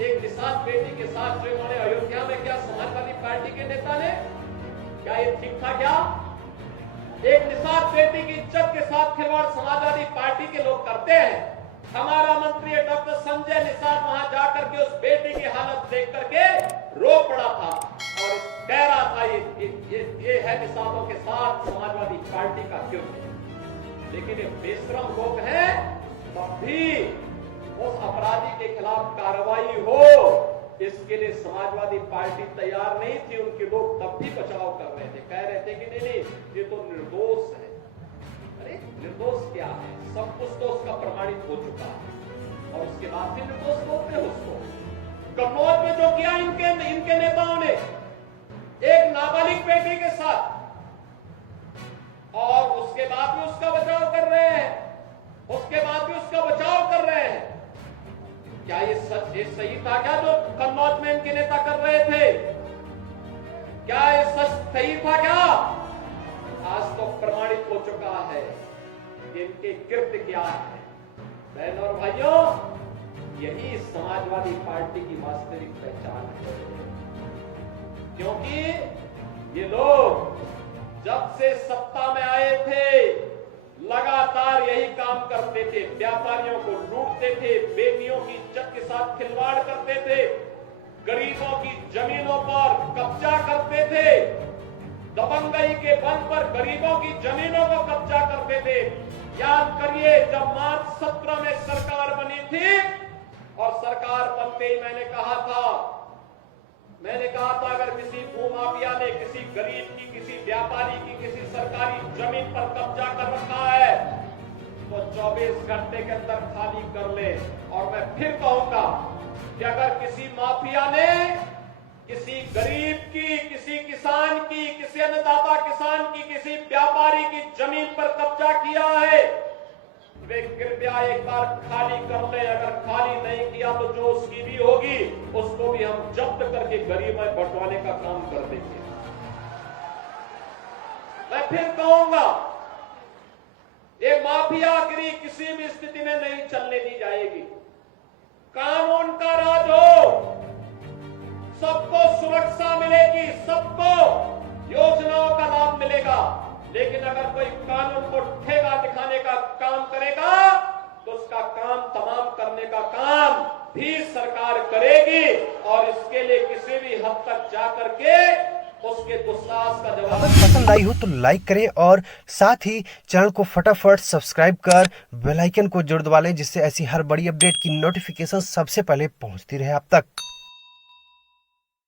एक निषाद बेटी के साथ जो इन्होंने अयोध्या में किया समाजवादी पार्टी के नेता ने, क्या ये ठीक था? क्या एक निषाद बेटी की इज्जत के साथ खिलवाड़ समाजवादी पार्टी के लोग करते हैं? हमारा मंत्री डॉक्टर संजय निषाद वहां जाकर के उस बेटी की हालत देख करके रो पड़ा था और कह रहा था ये है निषादों के साथ समाजवादी पार्टी का क्यों। लेकिन ये बेशरम लोग हैं, तब भी उस अपराधी के खिलाफ कार्रवाई हो इसके लिए समाजवादी पार्टी तैयार नहीं थी। उनके लोग तब भी बचाव कर रहे थे, कह रहे थे कि नहीं ये तो निर्दोष है। अरे निर्दोष क्या है? सब कुछ तो उसका प्रमाणित हो चुका है और उसके बाद भी निर्दोष बोलते हैं उसको। कन्नौज में जो किया इनके नेताओं ने एक नाबालिग बेटी के साथ, और उसके बाद भी उसका बचाव कर रहे हैं, उसके बाद भी उसका बचाव कर रहे हैं। क्या ये सही था क्या जो कन्नौज में इनके नेता कर रहे थे? क्या ये सही था क्या? आज तो प्रमाणित हो चुका है कि इनके कृत्य क्या है। बहनों और भाइयों, यही समाजवादी पार्टी की वास्तविक पहचान है, क्योंकि ये लोग जब से सत्ता में आए थे लगातार यही काम करते थे। व्यापारियों को लूटते थे, बेटियों की इज्जत के साथ खिलवाड़ करते थे, गरीबों की जमीनों पर कब्जा करते थे, दबंगई के बल पर गरीबों की जमीनों को कब्जा करते थे। याद करिए जब मार्च 17 में सरकार बनी थी और सरकार बनते ही मैंने कहा था अगर किसी भूमाफिया ने किसी गरीब की, किसी व्यापारी की, किसी सरकारी जमीन पर कब्जा कर रखा है तो 24 घंटे के अंदर खाली कर ले। और मैं फिर कहूंगा कि अगर किसी माफिया ने किसी गरीब की, किसी किसान की, किसी अन्नदाता किसान की, किसी व्यापारी की जमीन पर कब्जा किया है वे कृपया एक बार खाली कर ले। अगर खाली नहीं किया तो जो उसकी भी होगी उसको भी हम जब्त करके गरीब में बंटवाने का काम कर देंगे। मैं फिर कहूंगा ये माफियागिरी किसी भी स्थिति में नहीं चलने दी जाएगी। कानून का राज हो, सबको सुरक्षा मिलेगी, सबको योजनाओं का लाभ मिलेगा। लेकिन अगर कोई कानून को ठेका दिखाने का काम करेगा तो उसका काम तमाम करने का काम भी सरकार करेगी और इसके लिए किसी भी हद तक जाकर के उसके दुस्साहस का जवाब। अगर पसंद आई हो तो लाइक करें और साथ ही चैनल को फटाफट सब्सक्राइब कर बेल आइकन को जरूर दबा लें, जिससे ऐसी हर बड़ी अपडेट की नोटिफिकेशन सबसे पहले पहुंचती रहे आप तक।